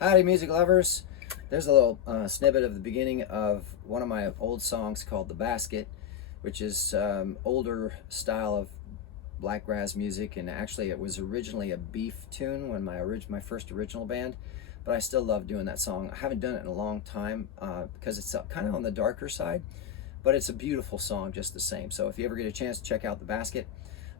Howdy, music lovers. There's a little snippet of the beginning of one of my old songs called The Basket, which is older style of Blakgraz music, and actually it was originally a beef tune when my first original band, but I still love doing that song. I haven't done it in a long time because it's kind of on the darker side, but it's a beautiful song just the same. So if you ever get a chance to check out The Basket.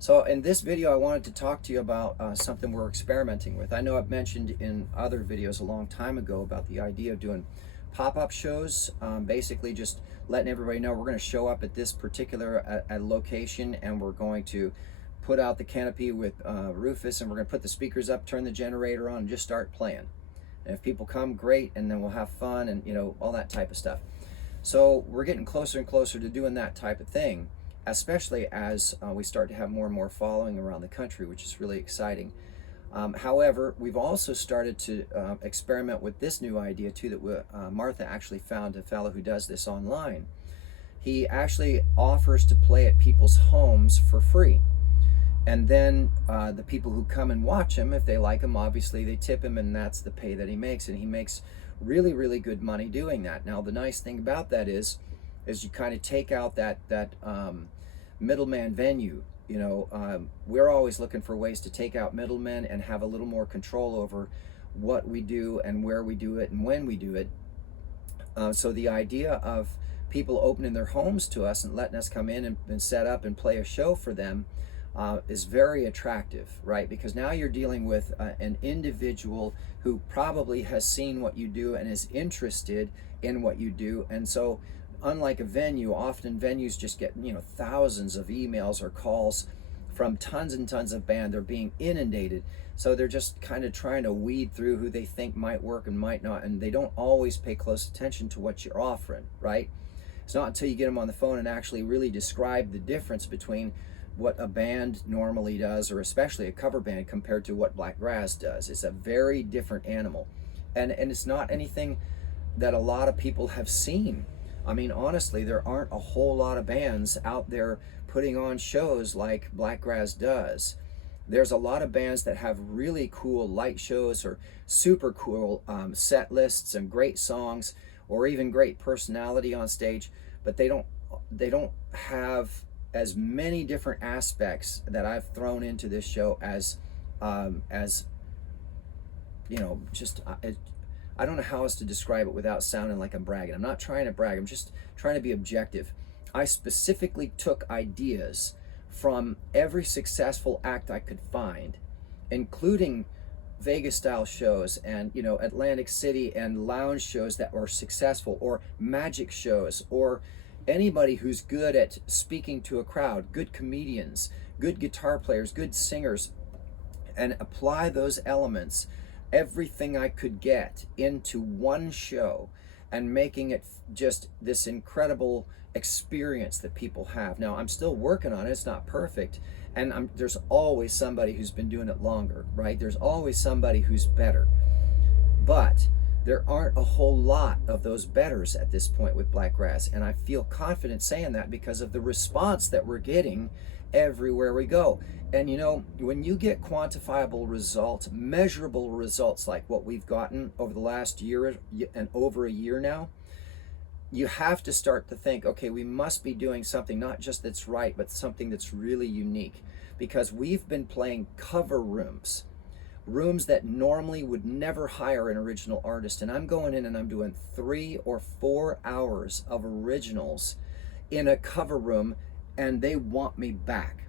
So in this video, I wanted to talk to you about something we're experimenting with. I know I've mentioned in other videos a long time ago about the idea of doing pop-up shows, basically just letting everybody know we're going to show up at this particular location, and we're going to put out the canopy with Rufus, and we're going to put the speakers up, turn the generator on, and just start playing. And if people come, great, and then we'll have fun and, you know, all that type of stuff. So we're getting closer and closer to doing that type of thing, especially as we start to have more and more following around the country, which is really exciting. However, we've also started to experiment with this new idea too, that Martha actually found a fellow who does this online. He actually offers to play at people's homes for free. And then the people who come and watch him, if they like him, obviously they tip him, and that's the pay that he makes. And he makes really, really good money doing that. Now, the nice thing about that is you kind of take out that middleman venue. You know, we're always looking for ways to take out middlemen and have a little more control over what we do and where we do it and when we do it. So the idea of people opening their homes to us and letting us come in and set up and play a show for them is very attractive, right? Because now you're dealing with an individual who probably has seen what you do and is interested in what you do. And so unlike a venue, often venues just get, you know, thousands of emails or calls from tons and tons of bands. They're being inundated. So they're just kind of trying to weed through who they think might work and might not. And they don't always pay close attention to what you're offering, right? It's not until you get them on the phone and actually really describe the difference between what a band normally does, or especially a cover band, compared to what Blakgraz does. It's a very different animal. And it's not anything that a lot of people have seen. I mean, honestly, there aren't a whole lot of bands out there putting on shows like Blakgraz does. There's a lot of bands that have really cool light shows or super cool set lists and great songs, or even great personality on stage, but they don't have as many different aspects that I've thrown into this show as you know, just I don't know how else to describe it without sounding like I'm bragging. I'm not trying to brag. I'm just trying to be objective. I specifically took ideas from every successful act I could find, including Vegas style shows and, you know, Atlantic City and lounge shows that were successful, or magic shows, or anybody who's good at speaking to a crowd, good comedians, good guitar players, good singers, and apply those elements, everything I could get, into one show and making it just this incredible experience that people have. Now, I'm still working on it. It's not perfect. And there's always somebody who's been doing it longer, right? There's always somebody who's better. But there aren't a whole lot of those betters at this point with Blakgraz. And I feel confident saying that because of the response that we're getting everywhere we go. And you know, when you get quantifiable results, measurable results like what we've gotten over the last year and over a year now, you have to start to think, okay, we must be doing something not just that's right, but something that's really unique. Because we've been playing cover rooms that normally would never hire an original artist. And I'm going in and I'm doing 3 or 4 hours of originals in a cover room, and they want me back.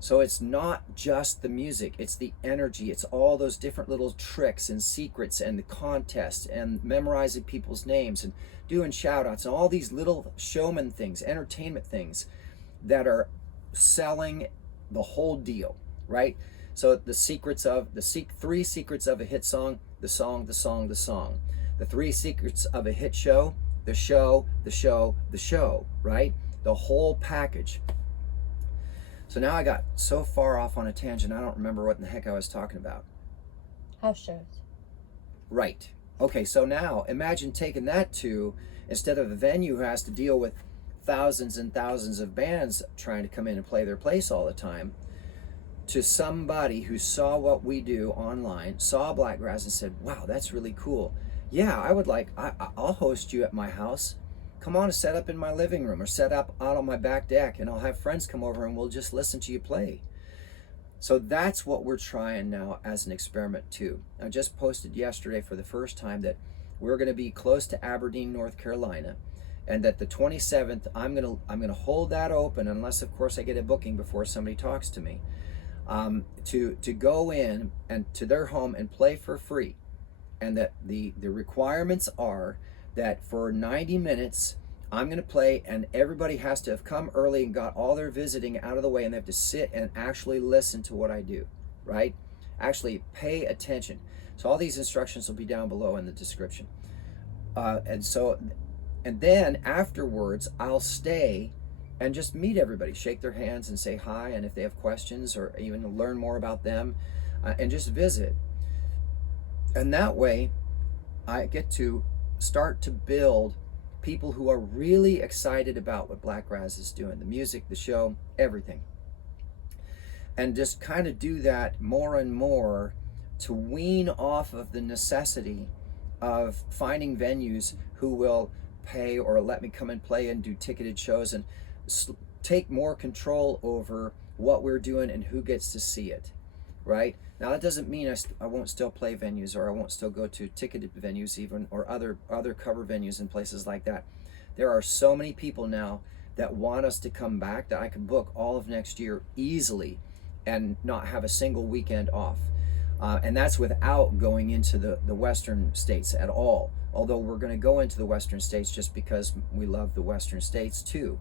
So it's not just the music, it's the energy, it's all those different little tricks and secrets and the contests and memorizing people's names and doing shout outs and all these little showman things, entertainment things that are selling the whole deal, right? So the secrets of the 3 secrets of a hit song, the song, the song, the song. The 3 secrets of a hit show, the show, the show, the show, right? The whole package. So now I got so far off on a tangent, I don't remember what in the heck I was talking about. House shows. Right. Okay, so now imagine taking that to, instead of a venue who has to deal with thousands and thousands of bands trying to come in and play their place all the time, to somebody who saw what we do online, saw Blakgraz and said, wow, that's really cool. Yeah, I'll host you at my house. Come on and set up in my living room or set up out on my back deck, and I'll have friends come over and we'll just listen to you play. So that's what we're trying now as an experiment too. I just posted yesterday for the first time that we're going to be close to Aberdeen, North Carolina, and that the 27th I'm going to hold that open, unless of course I get a booking before somebody talks to me, to go in and to their home and play for free. And that the requirements are that for 90 minutes I'm going to play, and everybody has to have come early and got all their visiting out of the way, and they have to sit and actually listen to what I do, right? Actually pay attention. So all these instructions will be down below in the description. And then afterwards I'll stay and just meet everybody, shake their hands and say hi, and if they have questions or even learn more about them, and just visit. And that way I get to start to build people who are really excited about what Blakgraz is doing, the music, the show, everything. And just kind of do that more and more to wean off of the necessity of finding venues who will pay or let me come and play and do ticketed shows, and take more control over what we're doing and who gets to see it, right? Now that doesn't mean I won't still play venues, or I won't still go to ticketed venues even, or other cover venues and places like that. There are so many people now that want us to come back that I can book all of next year easily and not have a single weekend off. And that's without going into the Western states at all. Although we're going to go into the Western states just because we love the Western states too.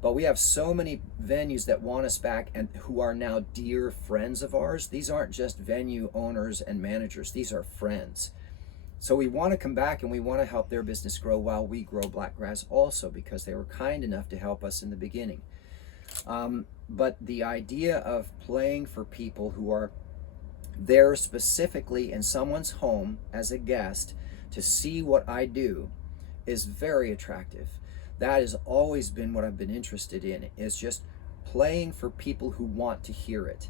But we have so many venues that want us back and who are now dear friends of ours. These aren't just venue owners and managers. These are friends. So we want to come back and we want to help their business grow while we grow Blakgraz also, because they were kind enough to help us in the beginning. But the idea of playing for people who are there specifically in someone's home as a guest to see what I do is very attractive. That has always been what I've been interested in, is just playing for people who want to hear it,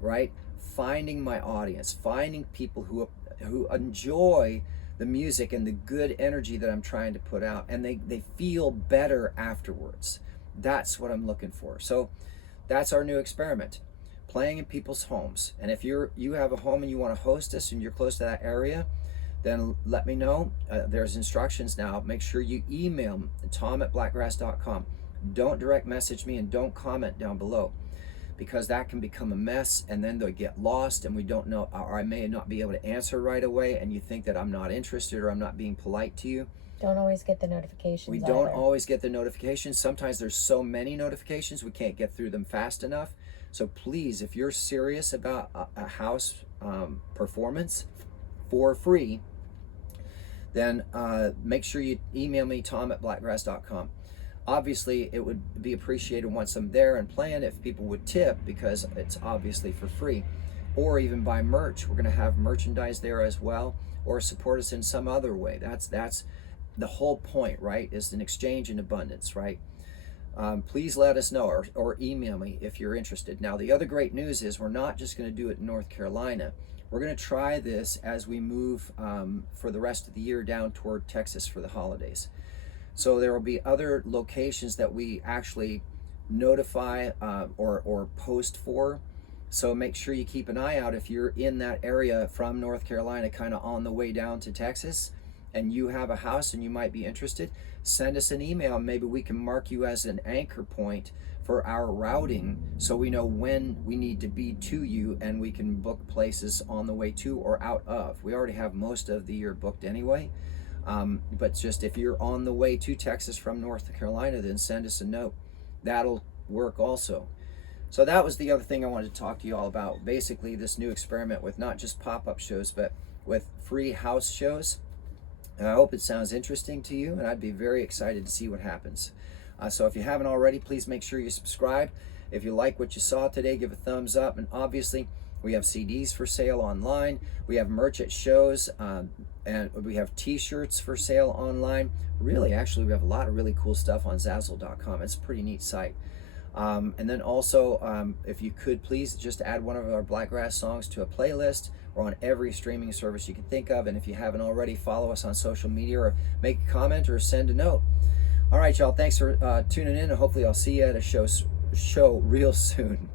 right? Finding my audience, finding people who enjoy the music and the good energy that I'm trying to put out, and they feel better afterwards. That's what I'm looking for. So that's our new experiment, playing in people's homes. And if you have a home and you want to host us and you're close to that area, then let me know. There's instructions now. Make sure you email me, tom@blakgraz.com. Don't direct message me and don't comment down below, because that can become a mess and then they'll get lost and we don't know, or I may not be able to answer right away and you think that I'm not interested or I'm not being polite to you. Don't always get the notifications. We don't always get the notifications. Sometimes there's so many notifications we can't get through them fast enough. So please, if you're serious about a house performance for free, then make sure you email me, tom@blakgraz.com. Obviously, it would be appreciated once I'm there and playing if people would tip, because it's obviously for free. Or even buy merch. We're going to have merchandise there as well, or support us in some other way. That's the whole point, right? Is an exchange in abundance, right? Please let us know, or email me if you're interested. Now, the other great news is we're not just going to do it in North Carolina. We're going to try this as we move for the rest of the year down toward Texas for the holidays. So there will be other locations that we actually notify or post for. So make sure you keep an eye out if you're in that area from North Carolina, kind of on the way down to Texas, and you have a house and you might be interested. Send us an email. Maybe we can mark you as an anchor point for our routing, so we know when we need to be to you and we can book places on the way to or out of. We already have most of the year booked anyway, but just if you're on the way to Texas from North Carolina, then send us a note. That'll work also. So that was the other thing I wanted to talk to you all about. Basically, this new experiment with not just pop-up shows, but with free house shows. And I hope it sounds interesting to you, and I'd be very excited to see what happens. So if you haven't already, please make sure you subscribe. If you like what you saw today, give a thumbs up. And obviously, we have CDs for sale online. We have merch at shows, and we have t-shirts for sale online. Really, actually, we have a lot of really cool stuff on Zazzle.com. It's a pretty neat site. And then also, if you could please just add one of our Blakgraz songs to a playlist. We're on every streaming service you can think of. And if you haven't already, follow us on social media or make a comment or send a note. All right, y'all. Thanks for tuning in. And hopefully I'll see you at a show real soon.